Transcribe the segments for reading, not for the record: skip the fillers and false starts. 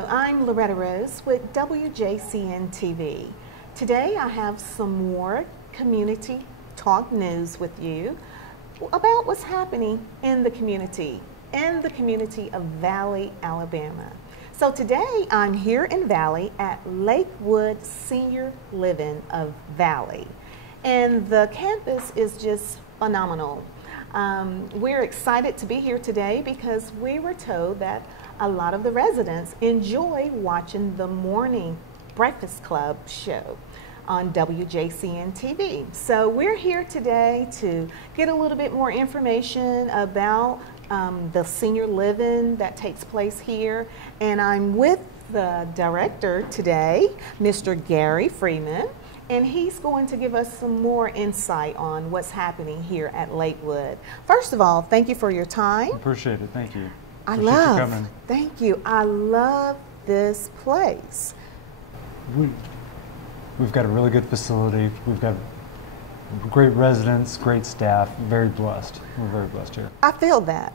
Hello, I'm Loretta Rose with WJCN TV. Today I have some more community talk news with you about what's happening in the community of Valley, Alabama. So today I'm here in Valley at Lakewood Senior Living of Valley. And the campus is just phenomenal. We're excited to be here today because we were told that a lot of the residents enjoy watching the morning Breakfast Club show on WJCN TV. So we're here today to get a little bit more information about the senior living that takes place here. And I'm with the director today, Mr. Gary Freeman. And he's going to give us some more insight on what's happening here at Lakewood. First of all, thank you for your time. Appreciate it. Thank you. Thank you. I love this place. We've got a really good facility. We've got great residents, great staff, very blessed. We're very blessed here. I feel that.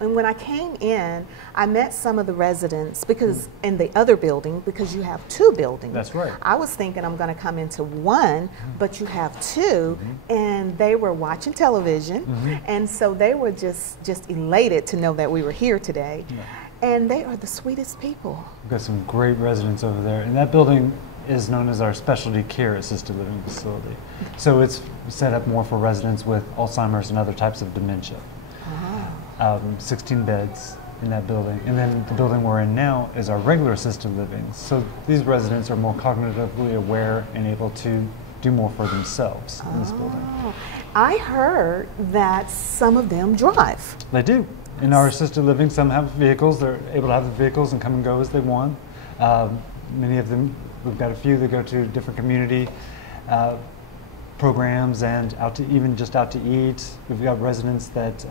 And when I came in, I met some of the residents because in the other building, because you have two buildings. That's right. I was thinking I'm going to come into one, but you have two, and they were watching television, and so they were just elated to know that we were here today. Yeah. And they are the sweetest people. We've got some great residents over there. And that building is known as our specialty care assisted living facility. So it's set up more for residents with Alzheimer's and other types of dementia. 16 beds in that building. And then the building we're in now is our regular assisted living. So these residents are more cognitively aware and able to do more for themselves in this building. I heard that some of them drive. They do. In our assisted living, some have vehicles. They're able to have the vehicles and come and go as they want. Many of them, we've got a few that go to different community programs and even just out to eat. We've got residents that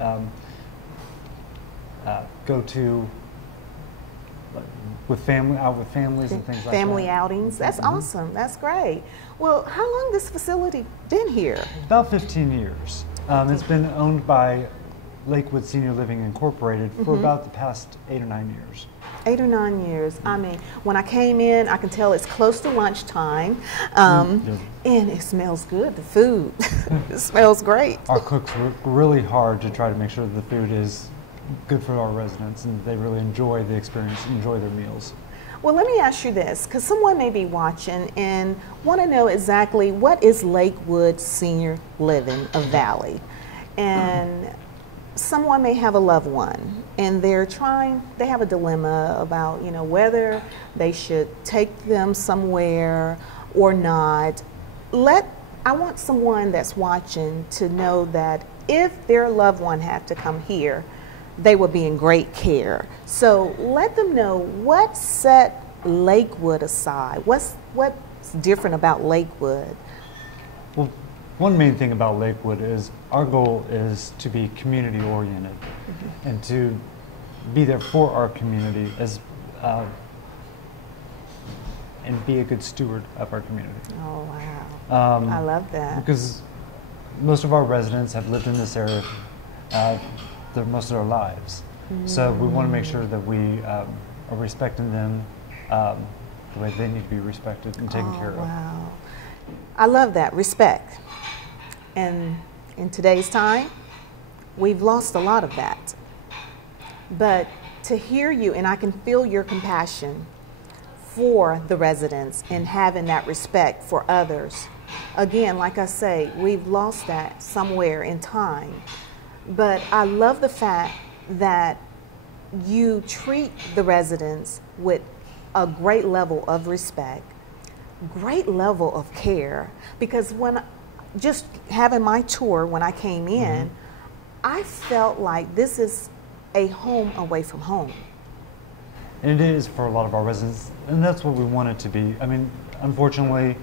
go to out with families and things like that. Family outings. That's awesome. That's great. Well, how long has this facility been here? About 15 years. It's been owned by Lakewood Senior Living Incorporated for about the past 8 or 9 years. 8 or 9 years. I mean, when I came in, I can tell it's close to lunchtime, and it smells good, the food. It smells great. Our cooks work really hard to try to make sure that the food is good for our residents and they really enjoy the experience, enjoy their meals. Well, let me ask you this, because someone may be watching and want to know exactly what is Lakewood Senior Living of Valley. And someone may have a loved one and they have a dilemma about, whether they should take them somewhere or not. I want someone that's watching to know that if their loved one had to come here, they would be in great care. So let them know what set Lakewood aside. What's different about Lakewood? Well, one main thing about Lakewood is our goal is to be community oriented and to be there for our community and be a good steward of our community. Oh, wow. I love that. Because most of our residents have lived in this area most of their lives. So we want to make sure that we are respecting them the way they need to be respected and taken care of. Wow. I love that, respect. And in today's time, we've lost a lot of that. But to hear you, and I can feel your compassion for the residents and having that respect for others. Again, like I say, we've lost that somewhere in time. But I love the fact that you treat the residents with a great level of respect, great level of care, because just having my tour when I came in, I felt like this is a home away from home. And it is for a lot of our residents, and that's what we want it to be. I mean, unfortunately,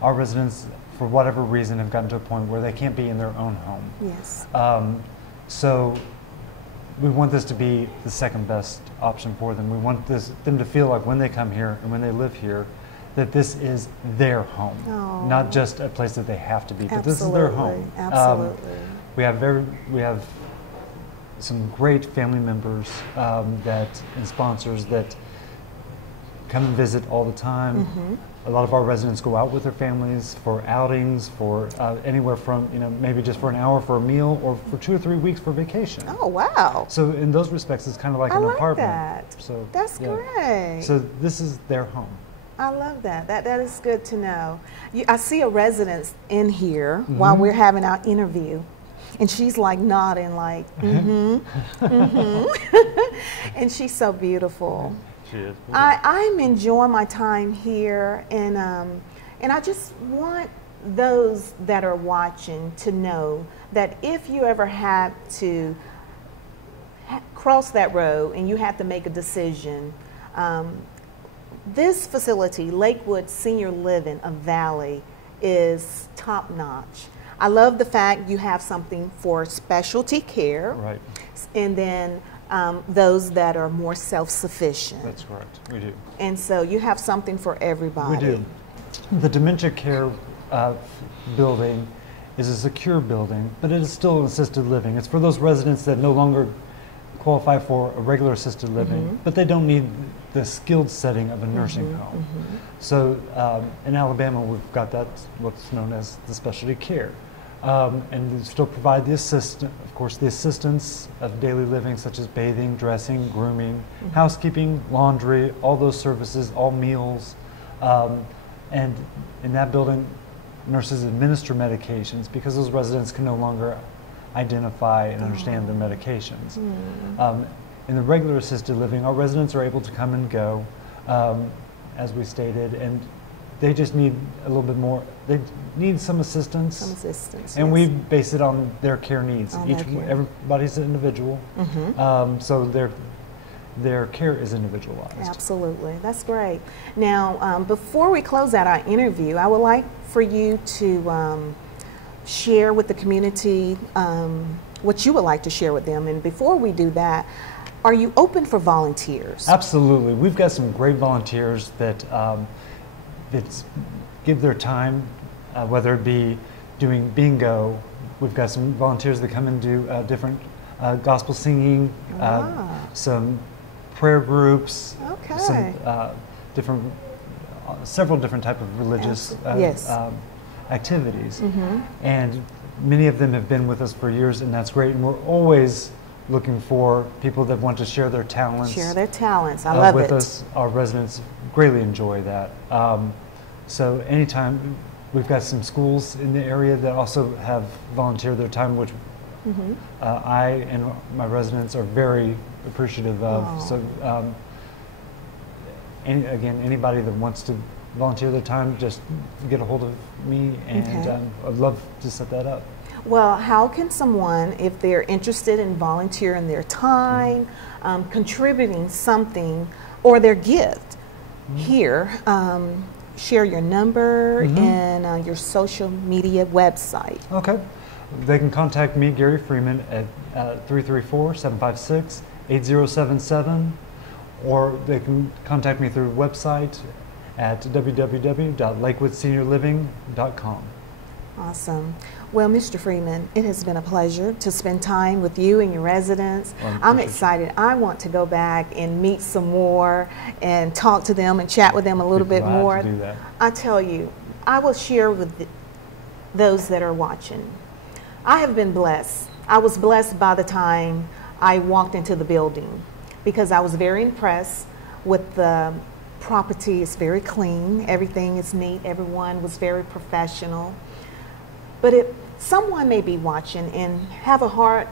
our residents, for whatever reason, have gotten to a point where they can't be in their own home. Yes. So we want this to be the second best option for them. We want them to feel like when they come here and when they live here, that this is their home, not just a place that they have to be, but this is their home. Absolutely. We have some great family members and sponsors that come and visit all the time. A lot of our residents go out with their families for outings, for anywhere from, maybe just for an hour for a meal, or for 2 or 3 weeks for vacation. Oh, wow. So in those respects, it's kind of like an apartment. That. So that's great. So this is their home. I love that. That is good to know. I see a resident in here while we're having our interview, and she's like nodding, like, and she's so beautiful. She is. I'm enjoying my time here, and I just want those that are watching to know that if you ever have to cross that road and you have to make a decision, this facility, Lakewood Senior Living of Valley, is top notch. I love the fact you have something for specialty care, Right. and then those that are more self-sufficient. That's correct. We do. And so you have something for everybody. We do. The dementia care building is a secure building, but it is still an assisted living. It's for those residents that no longer qualify for a regular assisted living, but they don't need the skilled setting of a nursing home. So in Alabama, we've got what's known as the specialty care. And we still provide the assistance of daily living, such as bathing, dressing, grooming, housekeeping, laundry, all those services, all meals. And in that building, nurses administer medications because those residents can no longer identify and understand their medications. In the regular assisted living, our residents are able to come and go, as we stated, and they just need a little bit more. They need some assistance. Some assistance. And yes. we base it on their care needs. On their care. Everybody's an individual, so their care is individualized. Absolutely. That's great. Now, before we close out our interview, I would like for you to share with the community what you would like to share with them. And before we do that, are you open for volunteers? Absolutely. We've got some great volunteers that give their time, whether it be doing bingo. We've got some volunteers that come and do different gospel singing, some prayer groups, some several different type of religious activities. And many of them have been with us for years, and that's great. And we're always looking for people that want to share their talents. Share their talents. I love it. With us, our residents greatly enjoy that. So anytime, we've got some schools in the area that also have volunteered their time, which I and my residents are very appreciative of. So anybody that wants to volunteer their time, just get a hold of me, and I'd love to set that up. Well, how can someone, if they're interested in volunteering their time, contributing something, or their gift, here, share your number and your social media website? Okay. They can contact me, Gary Freeman, at 334-756-8077, or they can contact me through the website at www.lakewoodseniorliving.com. Awesome. Well, Mr. Freeman, it has been a pleasure to spend time with you and your residents. I'm excited. I want to go back and meet some more and talk to them and chat with them a little bit more. To do that. I tell you, I will share with those that are watching. I have been blessed. I was blessed by the time I walked into the building because I was very impressed with the property. It's very clean. Everything is neat. Everyone was very professional. But if someone may be watching and have a heart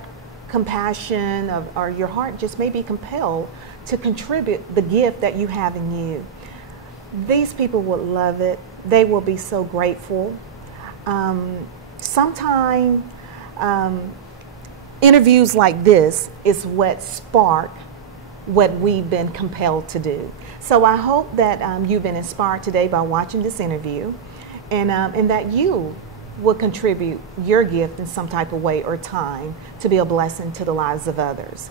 compassion, or your heart just may be compelled to contribute the gift that you have in you, these people would love it. They will be so grateful. Sometimes interviews like this is what spark what we've been compelled to do. So I hope that you've been inspired today by watching this interview, and that you will contribute your gift in some type of way or time to be a blessing to the lives of others.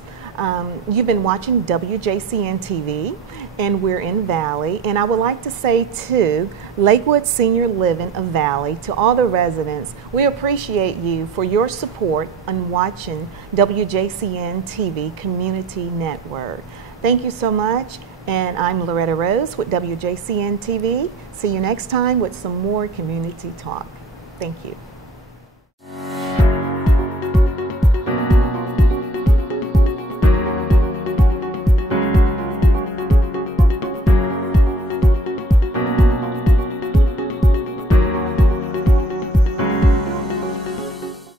You've been watching WJCN TV, and we're in Valley. And I would like to say to Lakewood Senior Living of Valley, to all the residents, we appreciate you for your support on watching WJCN TV Community Network. Thank you so much. And I'm Loretta Rose with WJCN TV. See you next time with some more community talk. Thank you.